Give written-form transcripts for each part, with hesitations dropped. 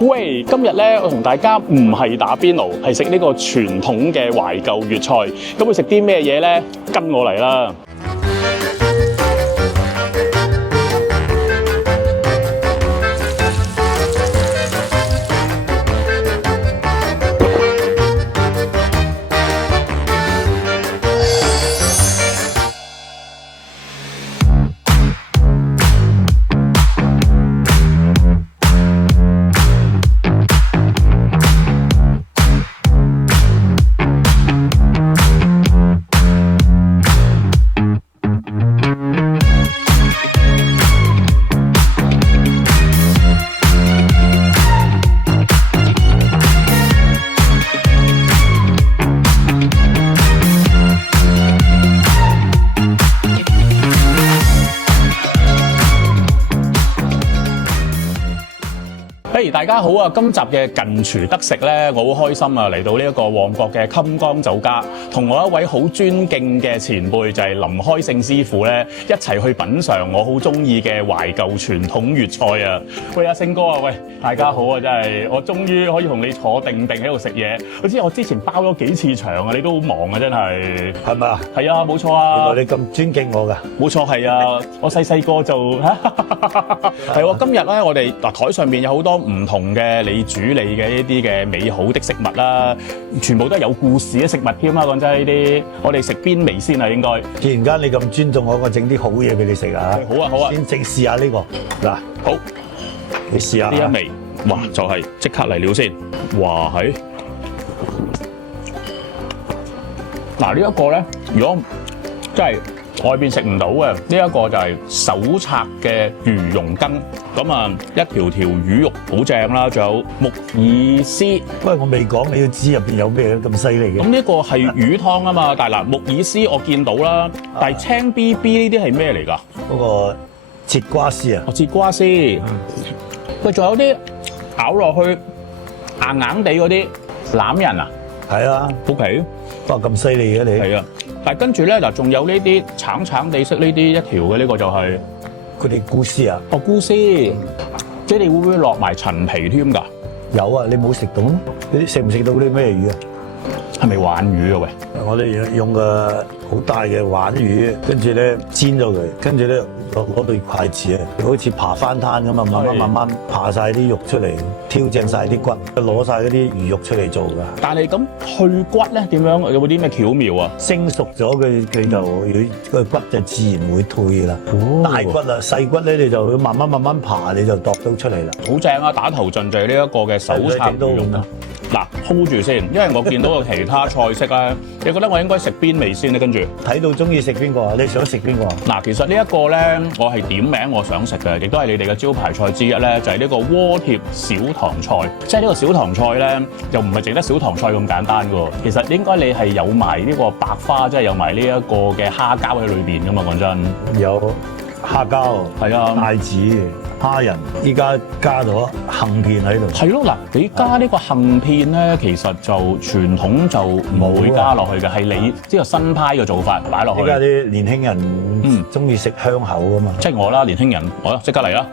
喂，今日咧我同大家唔係打邊爐，係食呢個傳統嘅懷舊粵菜。咁會食啲咩嘢咧？跟我嚟啦！大家好啊！今集嘅近廚得食咧，我好開心啊！嚟到呢一個旺角嘅襟江酒家，同我一位好尊敬嘅前輩就係林開勝師傅咧，一齊去品嚐我好中意嘅懷舊傳統粵菜啊！喂，阿勝哥啊，喂，大家好啊！真係我終於可以同你坐定定喺度食嘢。我知我之前包咗幾次場啊，你都好忙啊，真係係咪啊？係啊，冇錯啊！原來你咁尊敬我㗎？冇錯係啊！我細個就係喎。今日咧，我哋嗱台上面有好多唔同嘅你煮你嘅呢啲嘅美好的食物啦，全部都係有故事嘅食物添啦。講真呢啲，我哋食邊味先啊？應該。既然間你咁尊重我，我整啲好嘢俾你食啊！好啊好啊，先整試下呢個嗱，好，你試下呢一味，哇，就係即刻嚟料先，哇係。嗱呢一個咧，如果真係外邊食唔到嘅，呢一個就係手拆嘅魚蓉羹，咁啊一條條魚肉好正啦，仲有木耳絲。不過我未講，你要知入邊有咩咁犀利嘅。咁呢個係魚湯啊嘛，但係嗱木耳絲我見到啦，但係青 BB 呢啲係咩嚟㗎？嗰個節瓜絲啊，節瓜絲。佢仲有啲咬落去硬硬地嗰啲欖仁啊。係啊 ，OK。不過咁犀利嘅你。係啊，但係跟住咧嗱，仲有呢啲橙橙地色呢啲一條嘅呢個就係佢哋菇絲啊。哦，菇絲，即係你會唔會落埋陳皮添㗎？有啊，你冇食到咩？你食唔食到啲咩魚啊？係咪鯇魚啊？喂，我哋用個好大嘅鯇魚，跟住咧煎咗佢，跟住咧攞對筷子啊，好似爬番攤咁啊，慢慢爬晒啲肉出嚟，挑正晒啲骨，攞晒嗰啲魚肉出嚟做㗎。但係咁去骨咧點樣？有冇啲咩巧妙啊？蒸熟咗佢就個骨就自然會退啦。大骨啊，細骨咧你就慢慢爬，你就度到出嚟啦。好正啊！打頭陣就係呢一個嘅手拆魚蓉啊！嗱 hold 住先，因為我見到個其他菜式咧，你覺得我應該食邊味先咧？跟住睇到中意食邊個啊？你想食邊個啊？嗱，其實呢一個咧，我係點名我想食嘅，亦都係你哋嘅招牌菜之一咧，就係呢個鍋貼小棠菜。即係呢個小棠菜咧，又唔係淨得小棠菜咁簡單㗎。其實應該你係有埋呢個白花，即係有埋呢一個嘅蝦膠喺裏邊㗎嘛。講真，有蝦膠，係啊，帶子。蝦仁，依家加咗杏片喺度。係咯，嗱，你加呢個杏片咧，其實就傳統就唔會加落去嘅，係你呢個新派嘅做法擺落去。依家啲年輕人中意食香口啊嘛。即係我啦，年輕人，我即刻嚟啦。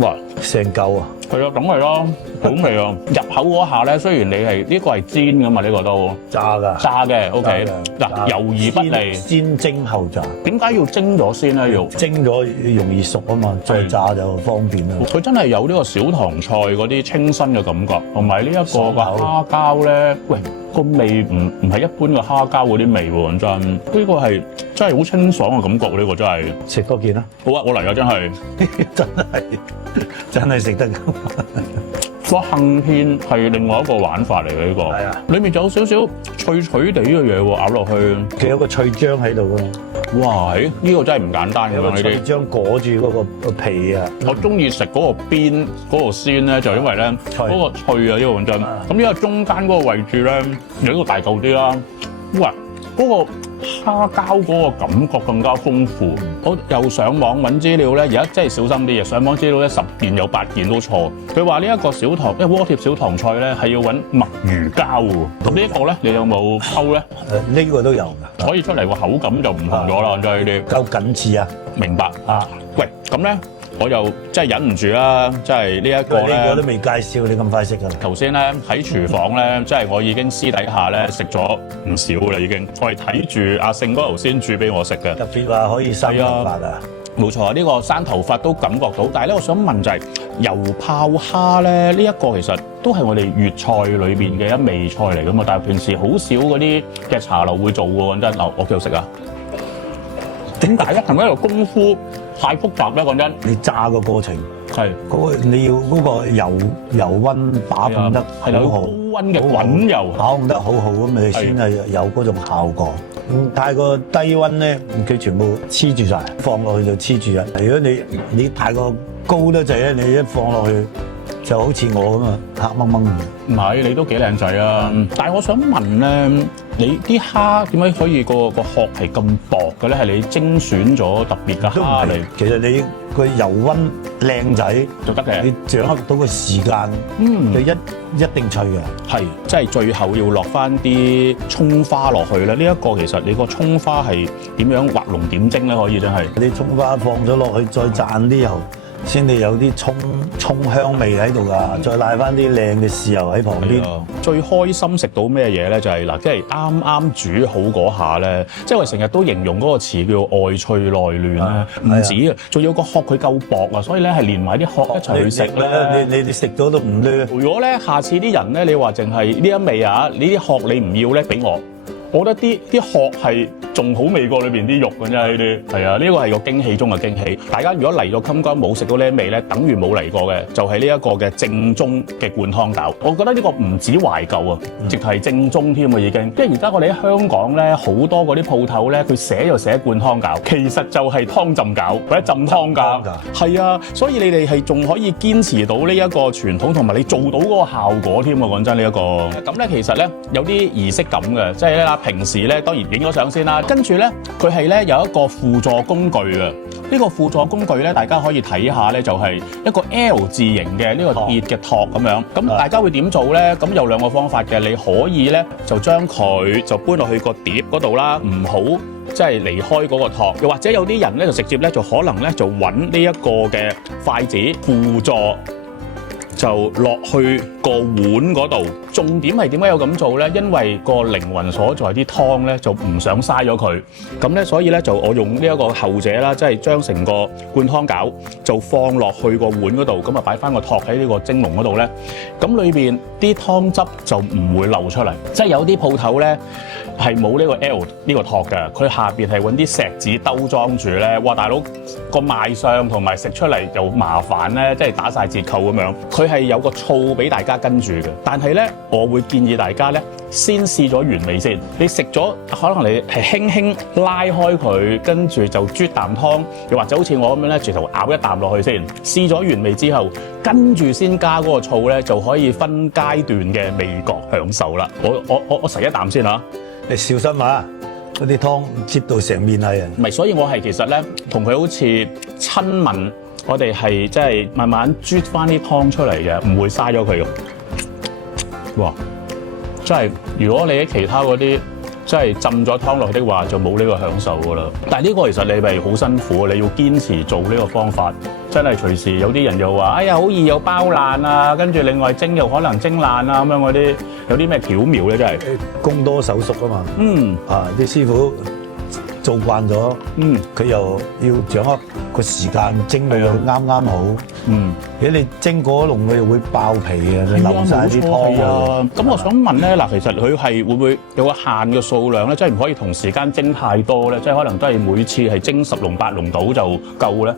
哇，成嚿啊！係啊，咁係咯，好味啊！入口嗰下咧，雖然你係呢個係煎噶嘛，呢個都炸㗎，炸嘅 ，OK。嗱，猶豫不利，先蒸後炸。點解要蒸咗先咧？要蒸咗容易熟啊嘛，再炸就方便啦。佢真係有呢個小棠菜嗰啲清新嘅感覺，同埋呢一個嘅蝦膠咧，喂，個味唔係一般嘅蝦膠嗰啲味喎，真。呢個係真係好清爽嘅感覺，呢個真係。食多件啦。好啊，我嚟啊，真係。真係食得㗎。個杏片係另外一個玩法嚟嘅呢個，係啊，裡面仲有少少脆脆地嘅嘢喎，咬落去。佢有個脆漿喺度㗎。哇！呢個真係唔簡單㗎嘛，呢啲。脆漿裹住嗰個皮啊。我中意食嗰個邊嗰個鮮咧，就因為咧嗰個脆啊，呢個講真。咁呢個中間嗰個位置咧，有呢個大嚿啲啦。哇！嗰個蝦膠嗰個感覺更加豐富。我又上網揾資料咧，而家真係小心啲嘢。上網資料咧，10件有8件都錯。佢話呢一個小棠，因為鍋貼小棠菜咧係要揾墨魚膠喎。咁呢一個咧，你有冇溝咧？呢個都有㗎。所以出嚟個口感就唔同咗啦，即係呢啲。夠緊緻啊！明白啊！喂，咁咧我又真係忍唔住啦，即係呢一個咧。呢個都未介紹，你咁快食㗎？頭先咧喺廚房咧，即係我已經私底下咧食咗唔少啦，已經。我係睇住阿勝哥頭先煮俾我食嘅。特別話可以生頭髮啊！冇錯，呢個生頭髮都感覺到。但係咧，我想問就係油泡蝦咧，呢一個其實都係我哋粵菜裏邊嘅一味菜嚟㗎嘛。但係平時好少嗰啲嘅茶樓會做喎。講真，嗱，我繼續食啊。點解咧？係咪一個功夫太複雜咧？講真，你炸個過程係嗰個你要嗰個油溫把控得好好，高溫嘅滾油把控得好好咁，你先係有嗰種效果。太過低溫咧，佢全部黐住晒，放落去就黐住啊！如果你太過高得滯咧，你一放落去就好似我咁啊，黑掹掹。唔係，你都幾靚仔啊！但係我想問咧，你啲蝦點解可以個殼係咁薄嘅咧？係你精選咗特別嘅蝦嚟？其實你個油溫靚仔就得嘅，你掌握到個時間，就一定脆嘅。係，即係最後要落翻啲葱花落去咧。呢一個其實你個葱花係點樣畫龍點睛咧？可以真係。你葱花放咗落去，再灒啲油，先至有啲葱香味喺度㗎。再賴翻啲靚嘅豉油喺旁邊。最開心食到咩嘢咧？就係嗱，即係啱啱煮好嗰下咧，即係我成日都形容嗰個詞叫外脆內嫩咧，唔止啊，仲要個殼佢夠薄啊，所以咧係連埋啲殼一齊去食咧。你食咗都唔攣。如果咧下次啲人咧，你話淨係呢一味啊，呢啲殼你唔要咧，俾我覺得啲殼係仲好味過裏邊啲肉嘅啫，呢啲係啊，呢個係個驚喜中嘅驚喜。大家如果嚟咗襟江冇食到呢一味咧，等於冇嚟過嘅，就係呢一個嘅正宗嘅灌湯餃。我覺得呢個唔止懷舊啊，直係正宗添啊已經。因為而家我哋喺香港咧，好多嗰啲鋪頭咧，佢寫就寫灌湯餃，其實就係湯浸餃或者浸湯餃。係啊，所以你哋係仲可以堅持到呢一個傳統，同埋你做到嗰個效果添啊！講真呢一個咁咧，其實咧有啲儀式感嘅，即係咧平時咧當然影咗相先啦，跟住咧佢係咧有一個輔助工具嘅。呢個輔助工具咧，大家可以睇下咧，就係一個 L 字形嘅呢個鐵嘅托咁樣。咁大家會點做咧？咁有兩個方法嘅，你可以咧就將佢就搬落去個碟嗰度啦，唔好即係離開嗰個托。又或者有啲人咧就直接咧就可能咧就揾呢一個嘅筷子輔助。就落去個碗嗰度，重點係點解有咁做咧？因為個靈魂所在啲湯咧就唔想嘥咗佢，咁咧所以咧就我用呢一個後者啦，即係將成個灌湯餃就放落去個碗嗰度，咁啊擺翻個托喺呢個蒸籠嗰度咧，咁裏邊啲湯汁就唔會漏出嚟。即係有啲鋪頭咧係冇呢個 L 呢個托嘅，佢下邊係揾啲錫紙兜裝住咧。哇，大佬個賣相同埋食出嚟又麻煩咧，即係打晒折扣咁樣。佢係有個醋俾大家跟住嘅，但係咧，我會建議大家咧先試咗原味先。你食咗，可能你係輕輕拉開佢，跟住就啜啖湯，又或者好似我咁樣咧，直頭咬一啖落去先。試咗原味之後，跟住先加嗰個醋咧，就可以分階段嘅味覺享受啦。我食一啖先嚇。你小心啊！嗰啲湯接到成面係啊！唔係，所以我係其實咧同佢好似親吻。我哋係即係慢慢啜翻啲湯出嚟嘅，唔會嘥咗佢嘅。哇！即係如果你喺其他嗰啲即係浸咗湯落去的話，就冇呢個享受噶啦。但係呢個其實你咪好辛苦，你要堅持做呢個方法，真係隨時有啲人又話：哎呀，好易有包爛啊！跟住另外蒸又可能蒸爛啊咁樣嗰啲，有啲咩巧妙咧？真係功多手熟啊嘛。啲師傅做慣咗，佢又要掌握個時間蒸到啱啱好。如果你蒸過籠，佢又會爆皮啊，流晒啲湯啊。咁我想問咧，嗱，其實佢係會唔會有個限嘅數量咧？即係唔可以同時間蒸太多咧？即係可能都係每次係蒸10籠8籠到就夠咧？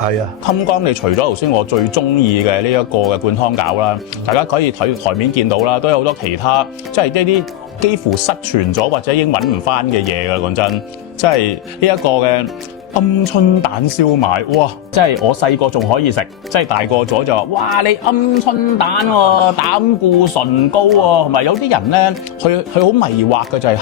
係啊，襟江你除咗頭先我最中意嘅呢一個嘅灌湯餃啦，大家可以睇台面見到啦，都有好多其他即係呢啲幾乎失傳咗或者已經揾唔翻嘅嘢㗎。講真，即係呢一個嘅鵪鶉蛋燒賣，哇！即係我細個仲可以食，即係大個咗就話：哇！你鵪鶉蛋喎，膽固醇高喎，同埋有啲人咧，佢好迷惑嘅就係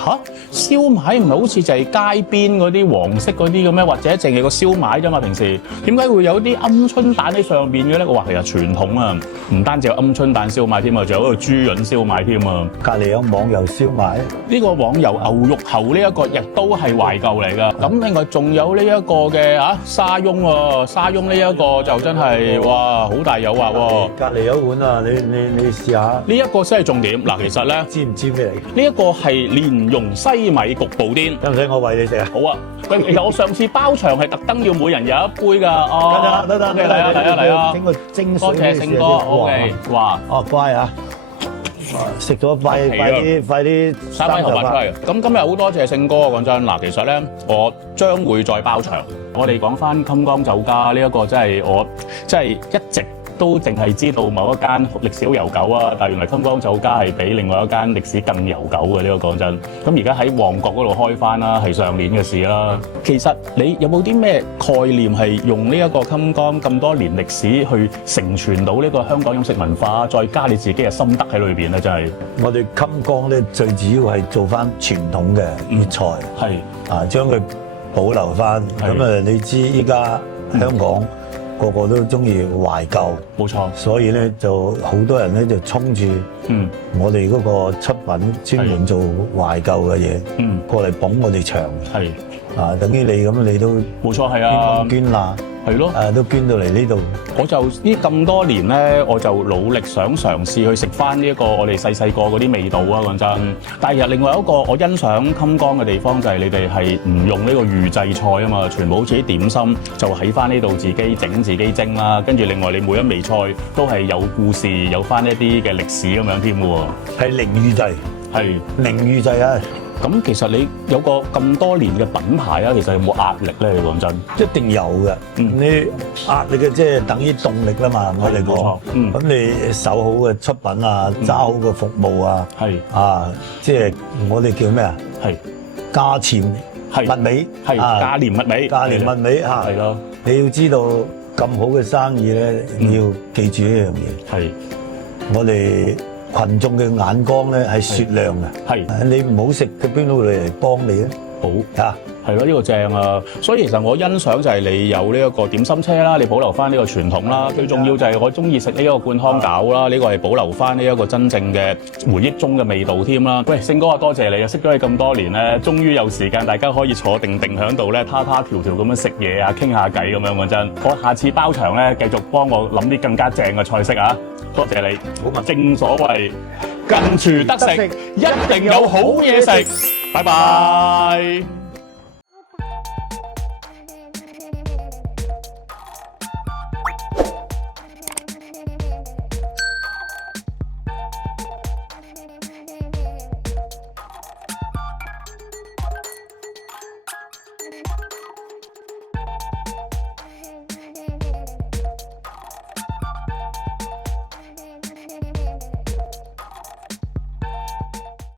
燒賣唔係好似就係街邊嗰啲黃色嗰啲咁咩？或者淨係個燒賣啫嘛？平時點解會有啲鵪鶉蛋喺上邊嘅咧？我話其實傳統啊，唔單止有鵪鶉蛋燒賣添啊，仲有嗰個豬潤燒賣添啊。隔離有網油燒賣，呢個網油牛肉喉呢一個亦都係懷舊嚟㗎。咁另外仲有呢一個嘅沙翁喎，沙花翁呢一個就真係哇，好大誘惑喎！隔離有一碗啊，你試下。呢一個先係重點嗱，其實咧，知唔知咩嚟？呢一個係蓮蓉西米焗布甸，使唔使我餵你食啊？好啊！喂，其實我上次包場係特登要每人有一杯㗎，哦，得，OK，嚟啊！整個精多謝勝哥，OK，哇！哦，乖啊！食咗快啲3米頭發出嚟。咁今日好多謝勝哥啊！講真嗱，其實咧，我將會再包場。我哋講翻襟江酒家呢一個，真係我真係一直都淨係知道某一間歷史好悠久啊，但係原來襟江酒家係比另外一間歷史更悠久嘅呢個講真。咁而家喺旺角嗰度開翻啦，係上年嘅事啦。其實你有冇啲咩概念係用呢一個襟江咁多年歷史去承傳到呢個香港飲食文化，再加你自己嘅心得喺裏邊咧？真係我哋襟江咧，最主要係做翻傳統嘅粵菜，係啊，將佢保留翻。咁啊，你知依家香港個個都中意懷舊，冇錯。所以咧就好多人咧就衝住我哋嗰個出品，專門做懷舊嘅嘢，過嚟捧我哋場。係啊，等於你咁，你都冇錯，係啊，捐罅。係咯，都捐到嚟呢度。我就呢咁多年咧，我就努力想嘗試去食翻呢一個我哋細個嗰啲味道啊！講真，但係其實另外一個我欣賞襟江嘅地方就係你哋係唔用呢個預製菜啊嘛，全部好似啲點心就喺翻呢度自己整自己蒸啦，跟住另外你每一味菜都係有故事，有翻一啲嘅歷史咁樣添嘅喎。係零預製，係零預製啊！咁其實你有個咁多年嘅品牌啊，其實有冇壓力咧？你講真，一定有嘅。你壓力嘅即係等於動力啦嘛。我哋講，咁你手好嘅出品啊，揸好嘅服務啊，啊，即係我哋叫咩啊？係價錢物美，係價廉物美，價廉物美嚇。係咯，你要知道咁好嘅生意咧，你要記住一樣嘢。係我哋群眾嘅眼光咧係雪亮嘅，係你唔好食，佢邊度嚟幫你咧？好啊，係咯，呢個正啊！所以其實我欣賞就係你有呢一個點心車啦，你保留翻呢個傳統啦。最重要就係我中意食呢一個灌湯餃啦，呢個係保留翻呢一個真正嘅回憶中嘅味道添啦。喂，勝哥啊，多謝你啊！識咗你咁多年咧，終於有時間大家可以坐定定喺度咧，他條條咁樣食嘢啊，傾下偈咁樣講真。我下次包場咧，繼續幫我諗啲更加正嘅菜式啊！多謝你。好啊，正所謂近廚得食，一定有好嘢食。拜拜。